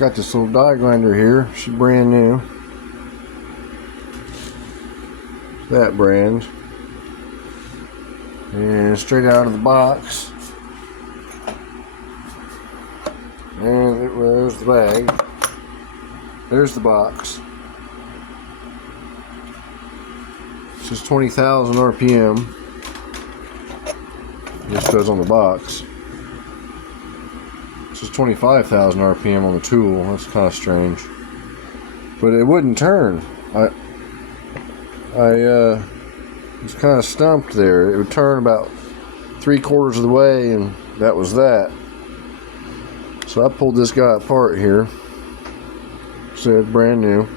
Got this little die grinder here. She's brand new. That brand. And straight out of the box. And there's the bag. There's the box. This is 20,000 RPM. This goes on the box. This is 25,000 RPM on the tool. That's kind of strange. But it wouldn't turn. I was kind of stumped there. It would turn about 3/4 of the way, and that was that. So I pulled this guy apart here. Said brand new.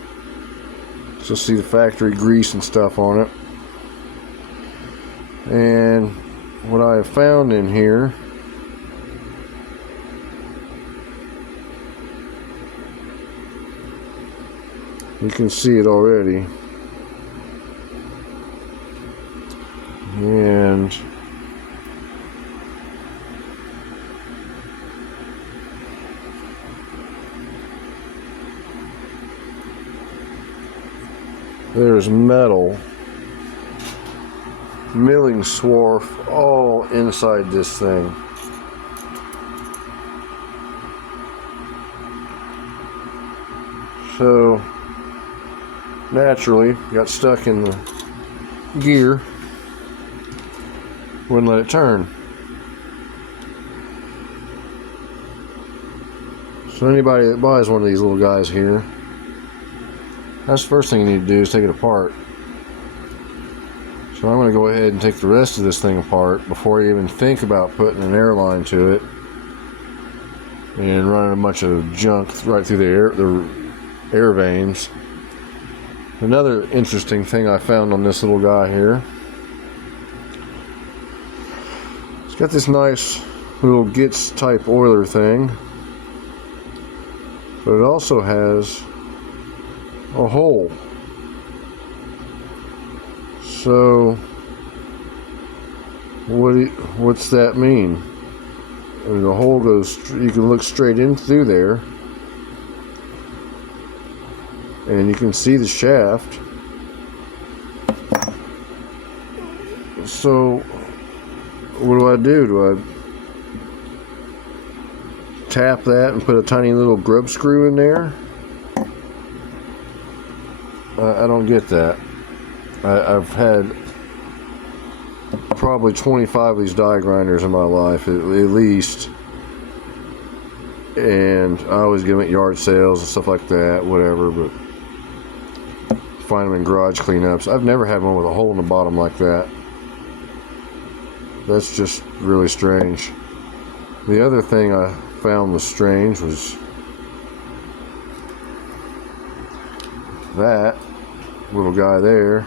So see the factory grease and stuff on it. And what I have found in here you can see it already. And there's metal milling swarf all inside this thing. So naturally got stuck in the gear, wouldn't let it turn. So anybody that buys one of these little guys here, that's the first thing you need to do is take it apart. So I'm going to go ahead and take the rest of this thing apart before you even think about putting an air line to it and running a bunch of junk right through the air veins. Another interesting thing I found on this little guy here, it's got this nice little Gitz type oiler thing, but it also has a hole. So what's that mean? I mean, the hole goes, you can look straight in through there and you can see the shaft. So what do? Do I tap that and put a tiny little grub screw in there? I don't get that. I've had probably 25 of these die grinders in my life, at least, and I always get them at yard sales and stuff like that, whatever, but find them in garage cleanups. I've never had one with a hole in the bottom like that. That's just really strange. The other thing I found was strange was that little guy there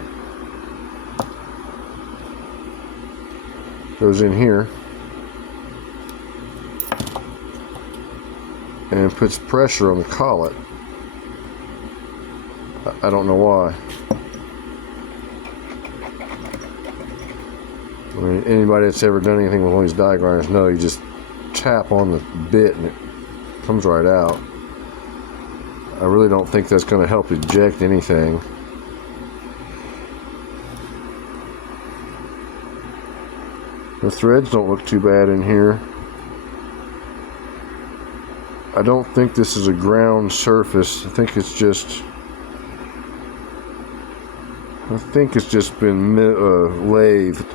goes in here and puts pressure on the collet. I don't know why. I mean, anybody that's ever done anything with one of these die grinders know you just tap on the bit and it comes right out. I really don't think that's going to help eject anything. The threads don't look too bad in here. I don't think this is a ground surface. I think it's just been lathed.